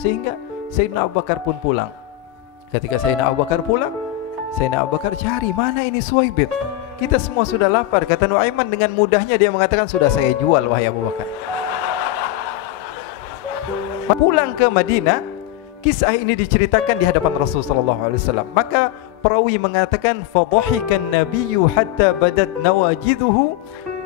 Sehingga Sayyidina Abu Bakar pun pulang. Ketika Sayyidina Abu Bakar pulang, Sayyidina Abu Bakar cari, mana ini Suwaibit? Kita semua sudah lapar. Kata Nuaiman dengan mudahnya dia mengatakan, sudah saya jual wahai Abu Bakar. Pulang ke Madinah, kisah ini diceritakan di hadapan Rasulullah SAW. Maka perawi mengatakan, fadhahikan nabiyyu hatta badat nawajiduhu.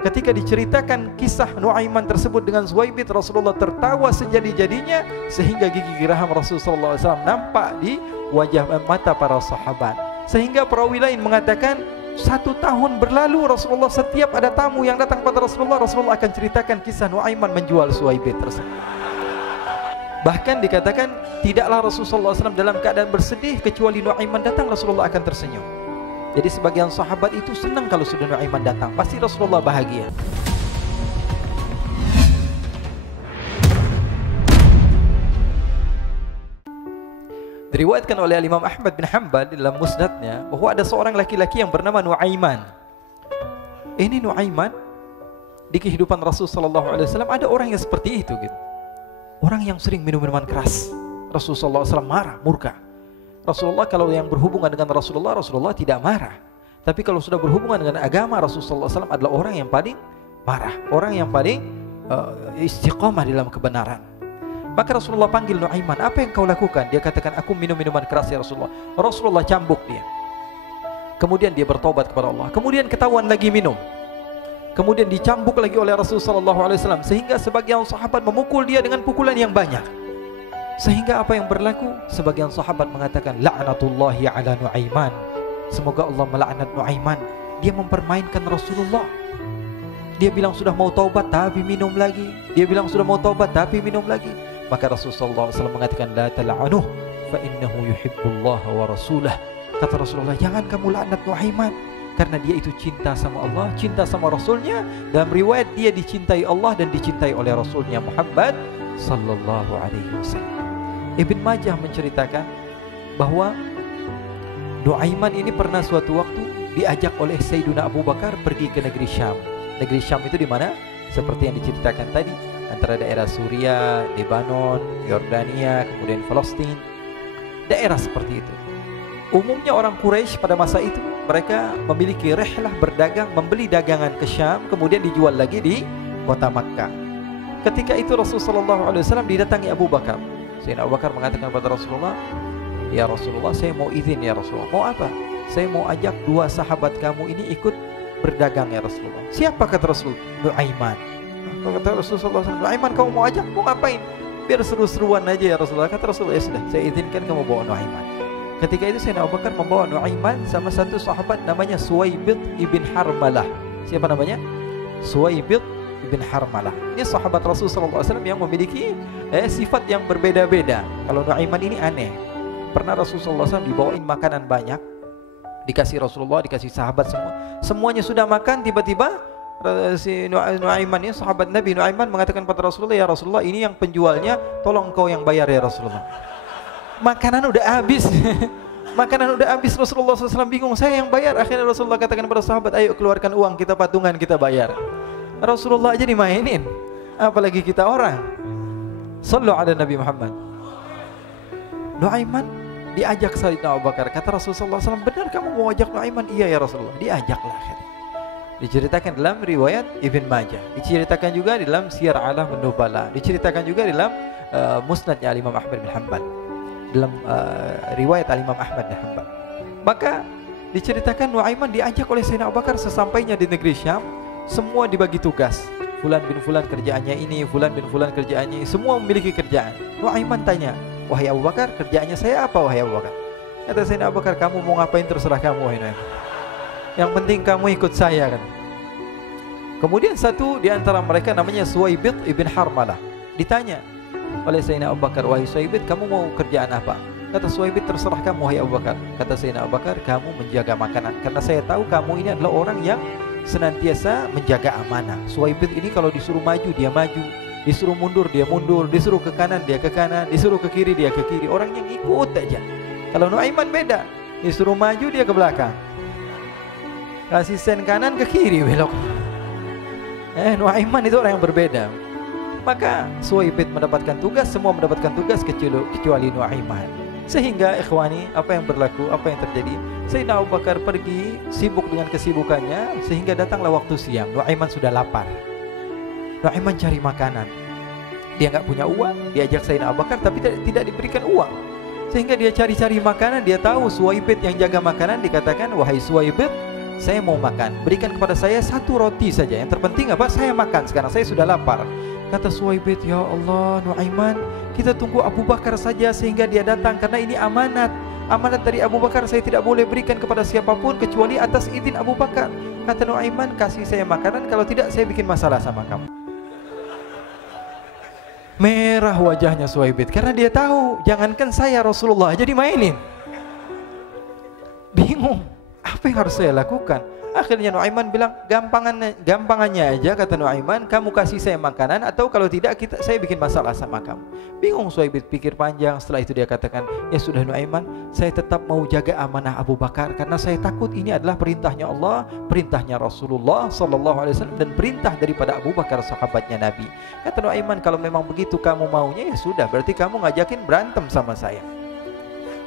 Ketika diceritakan kisah Nuaiman tersebut dengan Suwaibit, Rasulullah tertawa sejadi-jadinya sehingga gigi geraham Rasulullah SAW nampak di wajah mata para sahabat. Sehingga perawi lain mengatakan, 1 tahun berlalu Rasulullah setiap ada tamu yang datang pada Rasulullah, Rasulullah akan ceritakan kisah Nuaiman menjual Suwaibit tersebut. Bahkan dikatakan tidaklah Rasulullah SAW dalam keadaan bersedih kecuali Nuaiman datang, Rasulullah akan tersenyum. Jadi sebagian sahabat itu senang kalau sudah Nuaiman datang, pasti Rasulullah bahagia. Diriwayatkan oleh Imam Ahmad bin Hanbal dalam musnadnya bahwa ada seorang laki-laki yang bernama Nuaiman. Ini Nuaiman di kehidupan Rasulullah SAW ada orang yang seperti itu gitu. Orang yang sering minum minuman keras. Rasulullah SAW marah, murka. Rasulullah kalau yang berhubungan dengan Rasulullah, Rasulullah tidak marah. Tapi kalau sudah berhubungan dengan agama, Rasulullah SAW adalah orang yang paling marah, orang yang paling istiqamah dalam kebenaran. Maka Rasulullah panggil Nuaiman, apa yang kau lakukan? Dia katakan, aku minum minuman keras ya Rasulullah. Rasulullah cambuk dia. Kemudian dia bertobat kepada Allah. Kemudian ketahuan lagi minum. Kemudian dicambuk lagi oleh Rasulullah SAW. Sehingga sebagian sahabat memukul dia dengan pukulan yang banyak. Sehingga apa yang berlaku? Sebagian sahabat mengatakan, la'natullahi ala Nuaiman. Semoga Allah melaknat Nuaiman. Dia mempermainkan Rasulullah. Dia bilang sudah mau taubat tapi minum lagi. Dia bilang sudah mau taubat tapi minum lagi. Maka Rasulullah SAW mengatakan, la tal'anuh fa innahu yuhibbullaha wa rasulah. Kata Rasulullah, jangan kamu laknat Nuaiman, karena dia itu cinta sama Allah, cinta sama Rasulnya. Dalam riwayat dia dicintai Allah dan dicintai oleh Rasulnya Muhammad sallallahu alaihi wasallam. Ibn Majah menceritakan bahwa Nuaiman ini pernah suatu waktu diajak oleh Sayyidina Abu Bakar pergi ke negeri Syam. Negeri Syam itu di mana? Seperti yang diceritakan tadi, antara daerah Suriah, Lebanon, Yordania, kemudian Palestina. Daerah seperti itu. Umumnya orang Quraisy pada masa itu mereka memiliki rihlah berdagang, membeli dagangan ke Syam, kemudian dijual lagi di kota Makkah. Ketika itu Rasulullah SAW didatangi Abu Bakar. Sayyidina Abu Bakar mengatakan kepada Rasulullah, ya Rasulullah, saya mau izin ya Rasulullah. Mau apa? Saya mau ajak 2 sahabat kamu ini ikut berdagang ya Rasulullah. Siapa kata Rasul? Nuaiman. Kata Rasulullah SAW, Nuaiman kamu mau ajak? Mau ngapain? Biar seru-seruan aja ya Rasulullah. Kata Rasulullah, ya sudah, saya izinkan kamu bawa Nuaiman. Ketika itu Sayyidina Abu Bakar membawa Nuaiman sama satu sahabat namanya Suwaibit ibn Harmalah. Siapa namanya? Suwaibit ibn Harmalah. Ini sahabat Rasulullah SAW yang memiliki sifat yang berbeda-beda. Kalau Nuaiman ini aneh. Pernah Rasulullah SAW dibawain makanan banyak, dikasih Rasulullah, dikasih sahabat semua. Semuanya sudah makan, tiba-tiba si Nuaiman ini, sahabat Nabi Nuaiman mengatakan kepada Rasulullah, ya Rasulullah, ini yang penjualnya, tolong kau yang bayar ya Rasulullah. Makanan udah habis. Makanan udah habis, Rasulullah SAW bingung, saya yang bayar. Akhirnya Rasulullah katakan kepada sahabat, ayo keluarkan uang, kita patungan, kita bayar. Rasulullah aja dimainin, apalagi kita orang. Sallu ala Nabi Muhammad. Nuaiman diajak Sayyidina Abu Bakar. Kata Rasulullah SAW, benar kamu mau ajak Nuaiman? Iya ya Rasulullah. Diajaklah akhirnya. Diceritakan dalam riwayat Ibn Majah, diceritakan juga dalam Siyar A'lam An-Nubala, diceritakan juga dalam musnadnya Imam Ahmad bin Hanbal, dalam riwayat Imam Ahmad bin Hanbal. Maka diceritakan Nuaiman diajak oleh Sayyidina Abu Bakar. Sesampainya di negeri Syam, semua dibagi tugas. Fulan bin Fulan kerjaannya ini, Fulan bin Fulan kerjaannya ini, semua memiliki kerjaan. Nuaiman tanya, wahai Abu Bakar, kerjaannya saya apa wahai Abu Bakar? Kata Sayyidina Abu Bakar, kamu mau ngapain terserah kamu wahai Nuaiman. Yang penting kamu ikut saya kan. Kemudian satu di antara mereka namanya Suwaibit ibn Harmalah. Ditanya oleh Sayyidina Abu Bakar, wahai Suwaibit, kamu mau kerjaan apa? Kata Suwaibit, terserah kamu wahai Abu Bakar. Kata Sayyidina Abu Bakar, kamu menjaga makanan, karena saya tahu kamu ini adalah orang yang senantiasa menjaga amanah. Suwaibit ini kalau disuruh maju dia maju, disuruh mundur dia mundur, disuruh ke kanan dia ke kanan, disuruh ke kiri dia ke kiri. Orang yang ikut aja. Kalau Nuaiman beda, disuruh maju dia ke belakang, kasih sen kanan ke kiri belok. Nuaiman itu orang yang berbeda. Maka Suwaibid mendapatkan tugas, semua mendapatkan tugas kecuali Nuaiman. Sehingga ikhwani, apa yang berlaku, apa yang terjadi? Sayyidina Abu Bakar pergi sibuk dengan kesibukannya, sehingga datanglah waktu siang. Nuaiman sudah lapar. Nuaiman cari makanan. Dia nggak punya uang, diajak Sayyidina Abu Bakar tapi tidak diberikan uang. Sehingga dia cari-cari makanan, dia tahu Suwaibid yang jaga makanan, dikatakan, "Wahai Suwaibid, saya mau makan, berikan kepada saya satu roti saja. Yang terpenting apa? Saya makan sekarang, saya sudah lapar." Kata Suwaibid, "Ya Allah, Nuaiman, kita tunggu Abu Bakar saja sehingga dia datang, karena ini amanat. Amanat dari Abu Bakar, saya tidak boleh berikan kepada siapapun kecuali atas izin Abu Bakar." Kata Nuaiman, "Kasih saya makanan, kalau tidak saya bikin masalah sama kamu." Merah wajahnya Suwaibid karena dia tahu, jangankan saya, Rasulullah aja dimainin. Bingung, apa yang harus saya lakukan? Akhirnya Nuaiman bilang, gampangannya aja, kata Nuaiman, kamu kasih saya makanan, atau kalau tidak saya bikin masalah sama kamu. Bingung Suwaibid, pikir panjang. Setelah itu dia katakan, ya sudah Nuaiman, saya tetap mau jaga amanah Abu Bakar, karena saya takut ini adalah perintahnya Allah, perintahnya Rasulullah SAW, dan perintah daripada Abu Bakar, sahabatnya Nabi. Kata Nuaiman, kalau memang begitu kamu maunya, ya sudah, berarti kamu ngajakin berantem sama saya.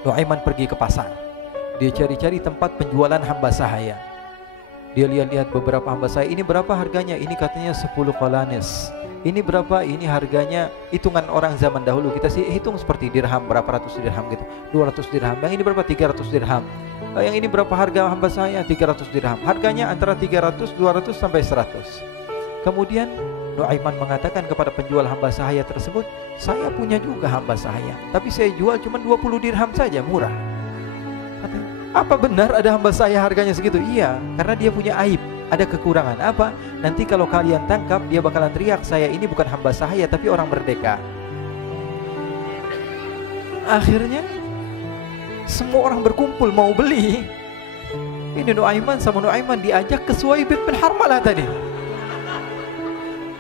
Nuaiman pergi ke pasar. Dia cari-cari tempat penjualan hamba sahaya. Dia lihat-lihat beberapa hamba sahaya. Ini berapa harganya? Ini katanya 10 qalanis. Ini berapa? Ini harganya, hitungan orang zaman dahulu, kita sih hitung seperti dirham, berapa ratus dirham gitu, 200 dirham. Yang ini berapa? 300 dirham. Yang ini berapa harga hamba sahaya? 300 dirham. Harganya antara 300, 200 sampai 100. Kemudian Nuaiman mengatakan kepada penjual hamba sahaya tersebut, saya punya juga hamba sahaya, tapi saya jual cuma 20 dirham saja, murah. Apa benar ada hamba saya harganya segitu? Iya, karena dia punya aib, ada kekurangan. Apa? Nanti kalau kalian tangkap, dia bakalan teriak, saya ini bukan hamba sahaya tapi orang merdeka. Akhirnya semua orang berkumpul mau beli. Ini Nuaiman sama Nuaiman diajak ke Suwaibid bin Harmalah tadi.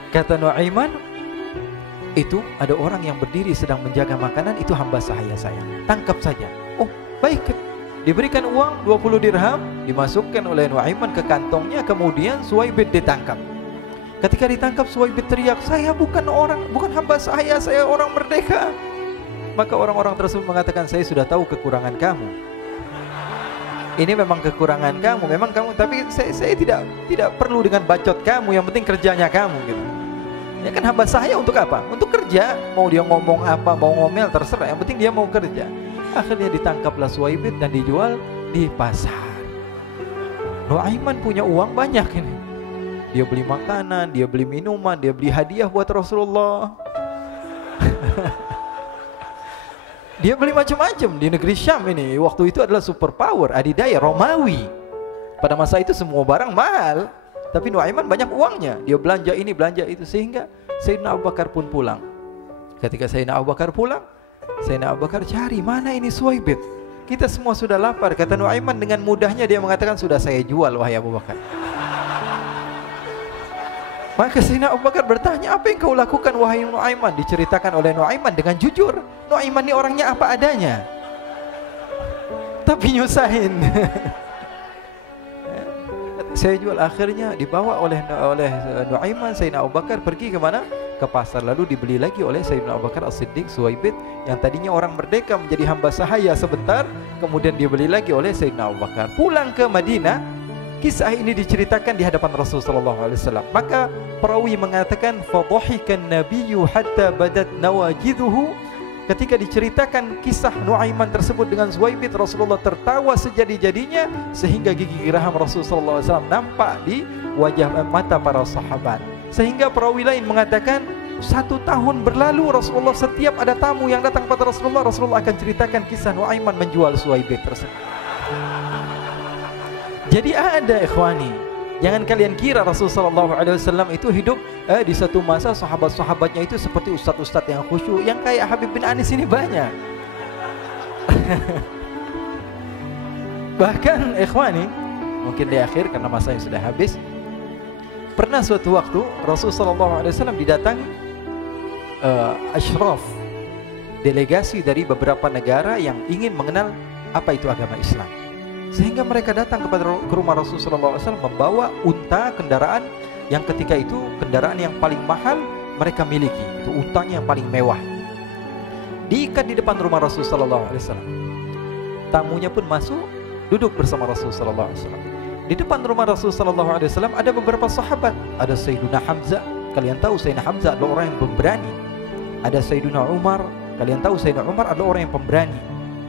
Kata Nuaiman, itu ada orang yang berdiri sedang menjaga makanan, itu hamba sahaya saya, tangkap saja. Oh baik. Diberikan uang 20 dirham, dimasukkan oleh Nuaiman ke kantongnya, kemudian Suwaibid ditangkap. Ketika ditangkap, Suwaibid teriak, saya bukan hamba saya orang merdeka. Maka orang-orang tersebut mengatakan, saya sudah tahu kekurangan kamu. Ini memang kekurangan kamu, memang kamu, tapi saya tidak perlu dengan bacot kamu, yang penting kerjanya kamu gitu. Ya kan hamba saya untuk apa? Untuk kerja, mau dia ngomong apa, mau ngomel terserah, yang penting dia mau kerja. Akhirnya ditangkaplah Suwaibid dan dijual di pasar. Nuaiman punya uang banyak ini. Dia beli makanan, dia beli minuman, dia beli hadiah buat Rasulullah. Dia beli macam-macam di negeri Syam ini. Waktu itu adalah superpower, adidaya Romawi. Pada masa itu semua barang mahal, tapi Nuaiman banyak uangnya. Dia belanja ini, belanja itu, sehingga Sayyidina Abu Bakar pun pulang. Ketika Sayyidina Abu Bakar pulang, Sayyidina Abu Bakar cari, mana ini Suwaibid? Kita semua sudah lapar. Kata Nuaiman dengan mudahnya dia mengatakan, sudah saya jual wahai Abu Bakar. Maka Sayyidina Abu Bakar bertanya, apa yang kau lakukan wahai Nuaiman? Diceritakan oleh Nuaiman dengan jujur. Nuaiman ini orangnya apa adanya, tapi nyusahin. Saya jual. Akhirnya dibawa oleh Nuaiman, Sayyidina Abu Bakar pergi ke mana? Ke pasar, lalu dibeli lagi oleh Sayyidina Abu Bakar As-Siddiq. Suwaibid yang tadinya orang merdeka menjadi hamba sahaya sebentar, kemudian dibeli lagi oleh Sayyidina Abu Bakar. Pulang ke Madinah, kisah ini diceritakan di hadapan Rasulullah SAW. Maka perawi mengatakan, fadhahikan nabiyyu hatta badat nawajiduhu. Ketika diceritakan kisah Nuaiman tersebut dengan Suwaibid, Rasulullah tertawa sejadi-jadinya sehingga gigi geraham Rasulullah SAW nampak di wajah mata para sahabat. Sehingga perawi lain mengatakan 1 tahun berlalu Rasulullah, setiap ada tamu yang datang pada Rasulullah, Rasulullah akan ceritakan kisah Nuaiman menjual Suwaibid tersebut. Jadi ada ikhwani, jangan kalian kira Rasulullah SAW itu hidup di satu masa sahabat-sahabatnya itu seperti ustadz-ustadz yang khusyuk, yang kayak Habib bin Anis ini banyak. Bahkan ikhwani, mungkin di akhir karena masanya sudah habis, pernah suatu waktu Rasulullah SAW didatangi asyraf, delegasi dari beberapa negara yang ingin mengenal apa itu agama Islam. Sehingga mereka datang ke rumah Rasulullah SAW membawa unta, kendaraan yang ketika itu kendaraan yang paling mahal mereka miliki, itu untanya yang paling mewah. Diikat di depan rumah Rasul sallallahu alaihi wasallam. Tamunya pun masuk, duduk bersama Rasul sallallahu alaihi wasallam. Di depan rumah Rasul sallallahu alaihi wasallam ada beberapa sahabat. Ada Sayyiduna Hamzah. Kalian tahu Sayyidina Hamzah adalah orang yang pemberani. Ada Sayyiduna Umar. Kalian tahu Sayyidina Umar adalah orang yang pemberani.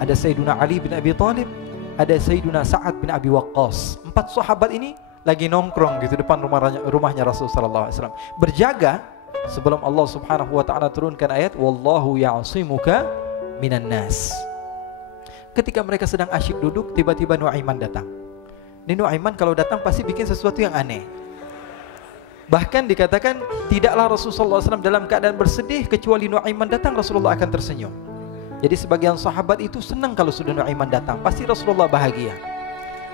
Ada Sayyiduna Ali bin Abi Thalib. Ada Sayyiduna Sa'ad bin Abi Waqqas. 4 sahabat ini lagi nongkrong gitu depan rumahnya Rasul sallallahu alaihi wasallam. Berjaga sebelum Allah Subhanahu wa taala turunkan ayat wallahu ya'simuka minan nas. Ketika mereka sedang asyik duduk, tiba-tiba Nuaiman datang. Ini Nuaiman kalau datang pasti bikin sesuatu yang aneh. Bahkan dikatakan tidaklah Rasulullah SAW dalam keadaan bersedih, kecuali Nuaiman datang Rasulullah akan tersenyum. Jadi sebagian sahabat itu senang kalau sudah Nuaiman datang, pasti Rasulullah bahagia.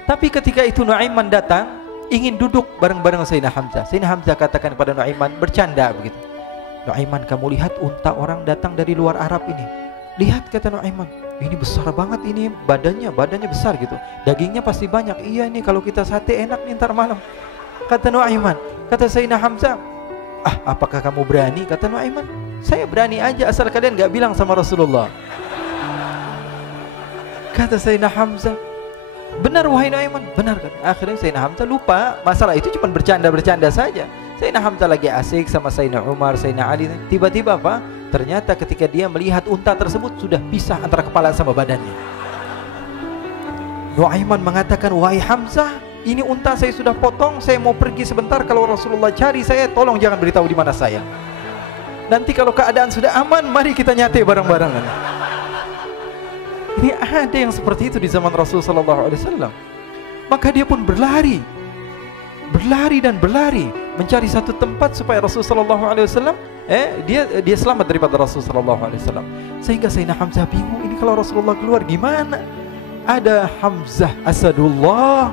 Tapi ketika itu Nuaiman datang, ingin duduk bareng-bareng Sayyidina Hamzah. Sayyidina Hamzah katakan kepada Nuaiman, bercanda begitu. Nuaiman, kamu lihat unta orang datang dari luar Arab ini. Lihat, kata Nuaiman, ini besar banget, ini badannya besar gitu. Dagingnya pasti banyak. Iya, ini kalau kita sate enak nih ntar malam. Kata Nuaiman. Kata Sayyidina Hamzah, apakah kamu berani? Kata Nuaiman, saya berani aja asal kalian gak bilang sama Rasulullah. Kata Sayyidina Hamzah, benar wahai Nuaiman, benar kan? Akhirnya Sayyidina Hamzah lupa masalah itu, cuma bercanda-bercanda saja. Sayyidina Hamzah lagi asik sama Sayyidina Umar, Sayyidina Ali. Tiba-tiba apa? Ternyata ketika dia melihat unta tersebut sudah pisah antara kepala sama badannya. Nuaiman mengatakan, wahai Hamzah, ini unta saya sudah potong, saya mau pergi sebentar. Kalau Rasulullah cari saya, tolong jangan beritahu di mana saya. Nanti kalau keadaan sudah aman, mari kita nyate bareng-barengan. Ini ada yang seperti itu di zaman Rasul sallallahu alaihi wasallam. Maka dia pun berlari dan berlari mencari satu tempat supaya Rasul sallallahu alaihi wasallam dia selamat daripada Rasul sallallahu alaihi wasallam. Sehingga Sayyidina Hamzah bingung, ini kalau Rasulullah keluar gimana? Ada Hamzah Asadullah,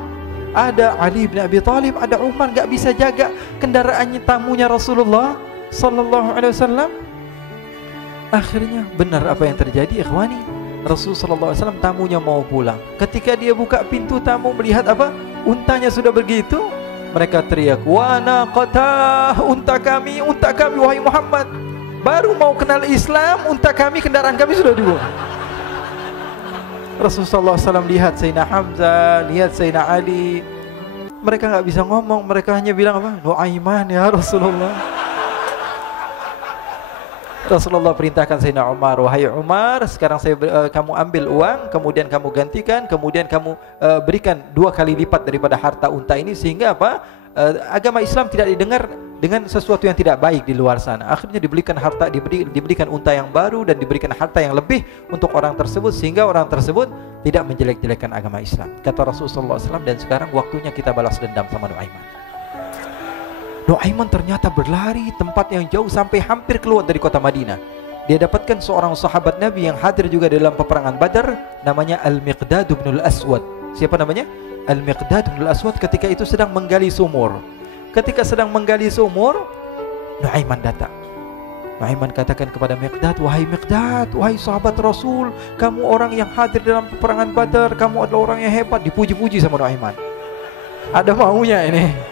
ada Ali bin Abi Thalib, ada Umar, gak bisa jaga kendaraannya tamunya Rasulullah sallallahu alaihi wasallam. Akhirnya benar apa yang terjadi, ikhwani. Rasul sallallahu alaihi wasallam tamunya mau pulang. Ketika dia buka pintu, tamu melihat apa? Untanya sudah begitu. Mereka teriak, wa naqatah, unta kami wahai Muhammad. Baru mau kenal Islam, unta kami, kendaraan kami sudah dibuang. Rasulullah SAW lihat Sayyidina Hamzah, lihat Sayyidina Ali. Mereka nggak bisa ngomong, mereka hanya bilang apa? Nuaiman ya Rasulullah. Rasulullah perintahkan Sayyidina Umar, wahai Umar, sekarang kamu ambil uang, kemudian kamu gantikan, kemudian kamu berikan 2 kali lipat daripada harta unta ini, sehingga apa? Agama Islam tidak didengar dengan sesuatu yang tidak baik di luar sana. Akhirnya diberikan harta, diberikan unta yang baru dan diberikan harta yang lebih untuk orang tersebut, sehingga orang tersebut tidak menjelek-jelekan agama Islam. Kata Rasulullah SAW, dan sekarang waktunya kita balas dendam sama Nuaiman. Nuaiman ternyata berlari tempat yang jauh sampai hampir keluar dari kota Madinah. Dia dapatkan seorang sahabat Nabi yang hadir juga dalam peperangan Badar, namanya Al-Miqdad bin Al-Aswad. Siapa namanya? Al-Miqdad bin Al-Aswad ketika itu sedang menggali sumur. Ketika sedang menggali sumur, Nuaiman datang. Nuaiman katakan kepada Miqdad, wahai Miqdad, wahai sahabat Rasul, kamu orang yang hadir dalam peperangan Badar, kamu adalah orang yang hebat. Dipuji-puji sama Nuaiman. Ada maunya ini.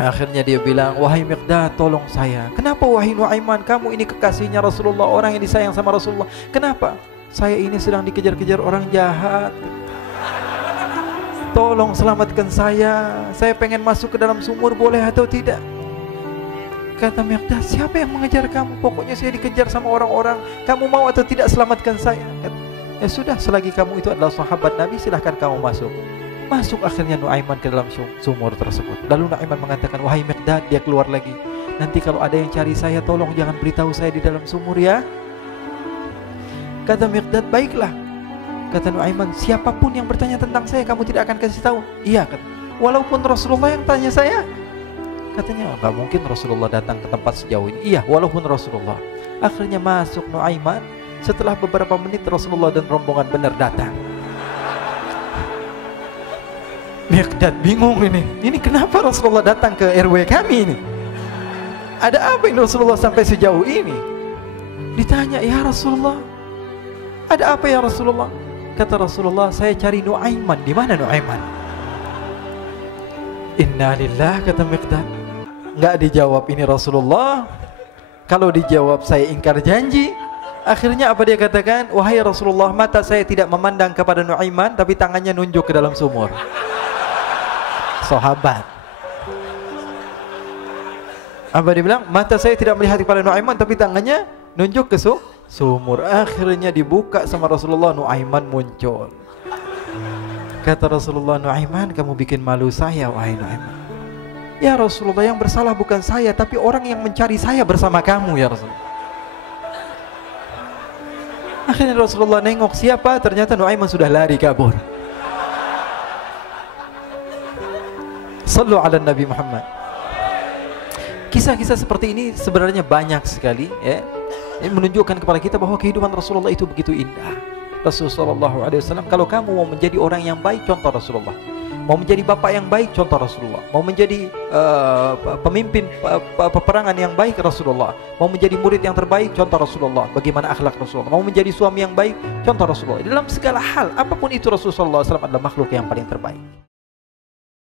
Akhirnya dia bilang, wahai Miqdad, tolong saya. Kenapa wahai Nuaiman, kamu ini kekasihnya Rasulullah, orang yang disayang sama Rasulullah. Kenapa? Saya ini sedang dikejar-kejar orang jahat. Tolong selamatkan saya. Saya pengen masuk ke dalam sumur, boleh atau tidak? Kata Miqdad, siapa yang mengejar kamu? Pokoknya saya dikejar sama orang-orang. Kamu mau atau tidak selamatkan saya? Kata, ya sudah, selagi kamu itu adalah sahabat Nabi, silahkan kamu masuk. Masuk akhirnya Nuaiman ke dalam sumur tersebut. Lalu Nuaiman mengatakan, wahai Miqdad, dia keluar lagi. Nanti kalau ada yang cari saya, tolong jangan beritahu saya di dalam sumur ya. Kata Miqdad, baiklah. Kata Nuaiman, siapapun yang bertanya tentang saya, kamu tidak akan kasih tahu? Iya, kata. Walaupun Rasulullah yang tanya saya? Katanya, nggak mungkin Rasulullah datang ke tempat sejauh ini. Iya, walaupun Rasulullah. Akhirnya masuk Nuaiman. Setelah beberapa menit, Rasulullah dan rombongan benar datang. Miqdad bingung ini. Ini kenapa Rasulullah datang ke RW kami ini? Ada apa ini Rasulullah sampai sejauh ini? Ditanya, ya Rasulullah, ada apa ya Rasulullah? Kata Rasulullah, saya cari Nuaiman. Di mana Nuaiman? Inna lillah, kata Miqdad. Nggak dijawab ini Rasulullah. Kalau dijawab saya ingkar janji. Akhirnya apa dia katakan? Wahai Rasulullah, mata saya tidak memandang kepada Nuaiman, tapi tangannya nunjuk ke dalam sumur. Sahabat. Apa dia bilang? Mata saya tidak melihat kepada Nuaiman, tapi tangannya nunjuk ke sumur. Akhirnya dibuka sama Rasulullah, Nuaiman muncul. Kata Rasulullah, Nuaiman, kamu bikin malu saya, wahai Nuaiman. Ya Rasulullah, yang bersalah bukan saya, tapi orang yang mencari saya bersama kamu, ya Rasulullah. Akhirnya Rasulullah nengok, siapa? Ternyata Nuaiman sudah lari kabur. Sallu ala Nabi Muhammad. Kisah-kisah seperti ini sebenarnya banyak sekali, ya. Ini menunjukkan kepada kita bahwa kehidupan Rasulullah itu begitu indah. Rasulullah SAW, kalau kamu mau menjadi orang yang baik, contoh Rasulullah. Mau menjadi bapak yang baik, contoh Rasulullah. Mau menjadi pemimpin peperangan yang baik, Rasulullah. Mau menjadi murid yang terbaik, contoh Rasulullah. Bagaimana akhlak Rasulullah. Mau menjadi suami yang baik, contoh Rasulullah. Dalam segala hal, apapun itu Rasulullah SAW adalah makhluk yang paling terbaik.